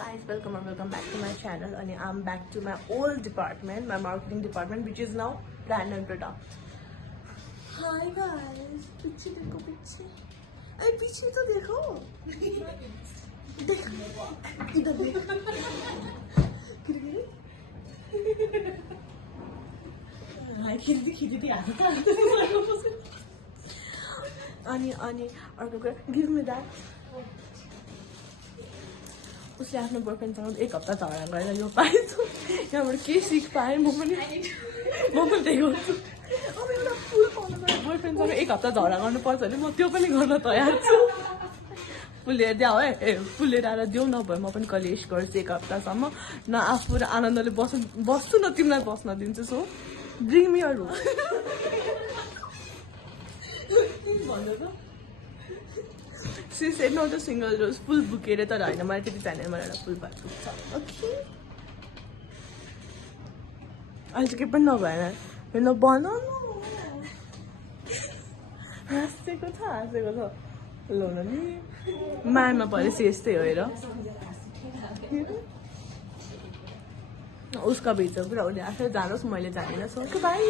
guys, welcome back to my channel and I'm back to my old department, my marketing department, which is now brand and product. Hi guys, piche dekho piche. Hey, piche to dekho. Dekho. Idhar dekho. खिच्दी हाल्छ अनि अर्को कुरा give me that उसले आफ्नो बोयफ्रेन्डसँग 1 हप्ता झगडा गरेर यो पाएछु यहाँबाट के सिक पाएँ म पनि त्यही गर्छु अब एउटा फुल पाउनुको बोयफ्रेन्डसँग 1 हप्ता झगडा गर्नुपर्छ भने म त्यो पनि गर्न तयार छु फुलेर द्याऊ है फुलेर आएर देऊ न भयो म पनि कलेज गर्छु 1 हप्तासम्म न आफू र आनन्दले बस्छु न तिमीलाई बस्न दिन्छु so Bring me your room. She said not a single rose, full bouquet. I said, "I am full bouquet." Okay. I'll keep it no banana. No banana. Haste ko tha. Lona ni. Mama pare sieste hoera. उसका बेच पुरा उसले आफै जानुहोस् मैले जानिनँ so by